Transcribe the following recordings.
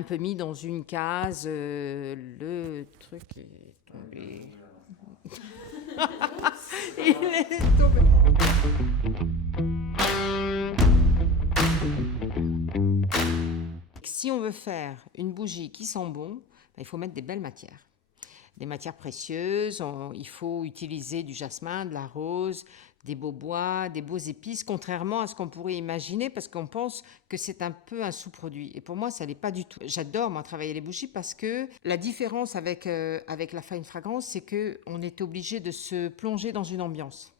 un peu mis dans une case. Le truc est tombé. Il est tombé. Si on veut faire une bougie qui sent bon, il faut mettre des belles matières. Des matières précieuses, il faut utiliser du jasmin, de la rose, des beaux bois, des beaux épices, contrairement à ce qu'on pourrait imaginer, parce qu'on pense que c'est un peu un sous-produit. Et pour moi, ça ne l'est pas du tout. J'adore, moi, travailler les bougies, parce que la différence avec la fine fragrance, c'est qu'on est obligé de se plonger dans une ambiance.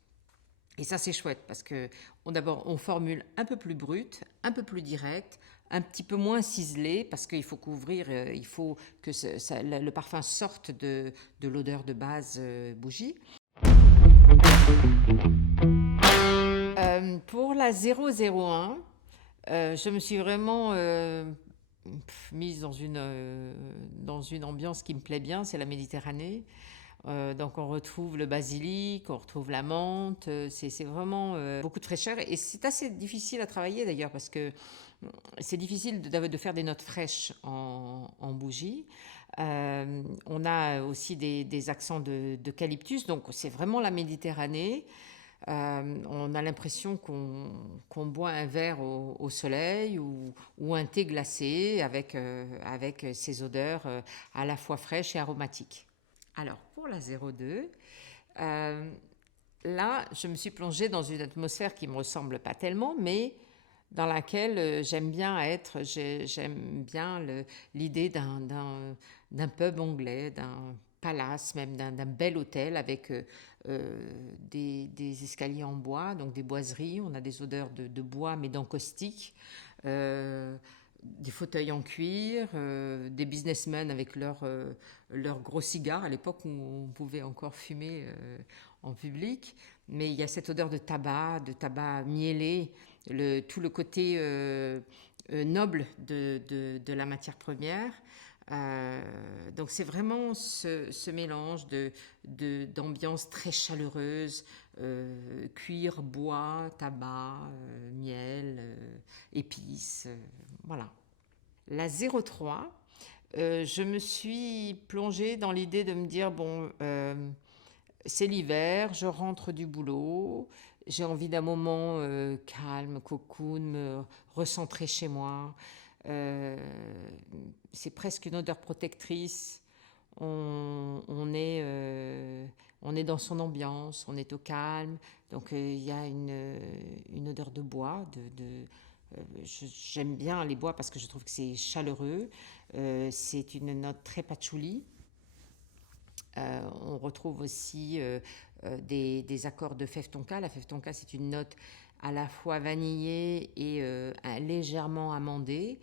Et ça, c'est chouette, parce que d'abord, on formule un peu plus brut, un peu plus direct, un petit peu moins ciselé, parce qu'il faut il faut que le parfum sorte de l'odeur de base bougie. Pour la 001, je me suis vraiment mise dans une ambiance qui me plaît bien, c'est la Méditerranée. Donc on retrouve le basilic, on retrouve la menthe, c'est vraiment beaucoup de fraîcheur, et c'est assez difficile à travailler d'ailleurs, parce que c'est difficile de faire des notes fraîches en bougie. On a aussi des accents d'eucalyptus, donc c'est vraiment la Méditerranée. On a l'impression qu'on boit un verre au soleil, ou un thé glacé avec ces odeurs à la fois fraîches et aromatiques. Alors, pour la 02, là, je me suis plongée dans une atmosphère qui ne me ressemble pas tellement, mais dans laquelle j'aime bien être. J'aime bien l'idée d'un pub anglais, d'un palace, même d'un bel hôtel avec des escaliers en bois, donc des boiseries. On a des odeurs de bois, mais d'encaustique. Des fauteuils en cuir, des businessmen avec leurs gros cigares, à l'époque où on pouvait encore fumer en public. Mais il y a cette odeur de tabac mielé, tout le côté noble de la matière première. Donc c'est vraiment ce mélange d'ambiance très chaleureuse, cuir, bois, tabac, miel, épices, voilà. La 03, je me suis plongée dans l'idée de me dire, bon, c'est l'hiver, je rentre du boulot, j'ai envie d'un moment calme, cocoon, me recentrer chez moi. C'est presque une odeur protectrice. On est dans son ambiance, on est au calme. Donc il y a une odeur de bois. J'aime bien les bois parce que je trouve que c'est chaleureux. C'est une note très patchouli. On retrouve aussi des accords de fève tonka. La fève tonka, c'est une note à la fois vanillée et légèrement amandée.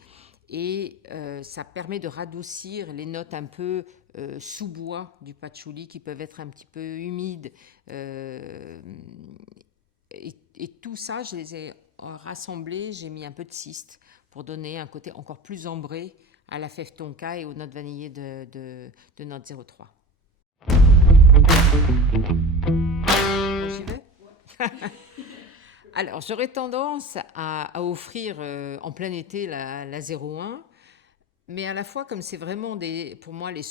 Et ça permet de radoucir les notes un peu sous-bois du patchouli, qui peuvent être un petit peu humides. Et tout ça, je les ai rassemblés, j'ai mis un peu de cyste pour donner un côté encore plus ambré à la fève tonka et aux notes vanillées de note 03. Bon, j'y vais. Alors, j'aurais tendance à offrir en plein été la 01, mais à la fois, comme c'est vraiment pour moi les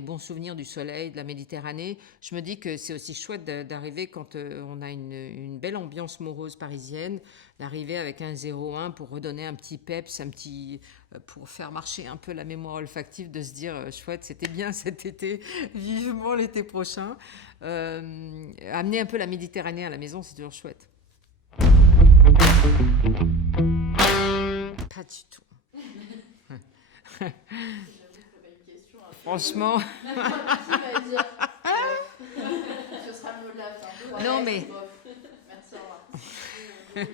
bons souvenirs du soleil, de la Méditerranée, je me dis que c'est aussi chouette d'arriver quand on a une belle ambiance morose parisienne, d'arriver avec un 01 pour redonner un petit peps, pour faire marcher un peu la mémoire olfactive, de se dire chouette, c'était bien cet été, vivement l'été prochain. Amener un peu la Méditerranée à la maison, c'est toujours chouette. Pas du tout. Franchement. Ce sera le mot de la fin. Non, mais. Merci, au revoir.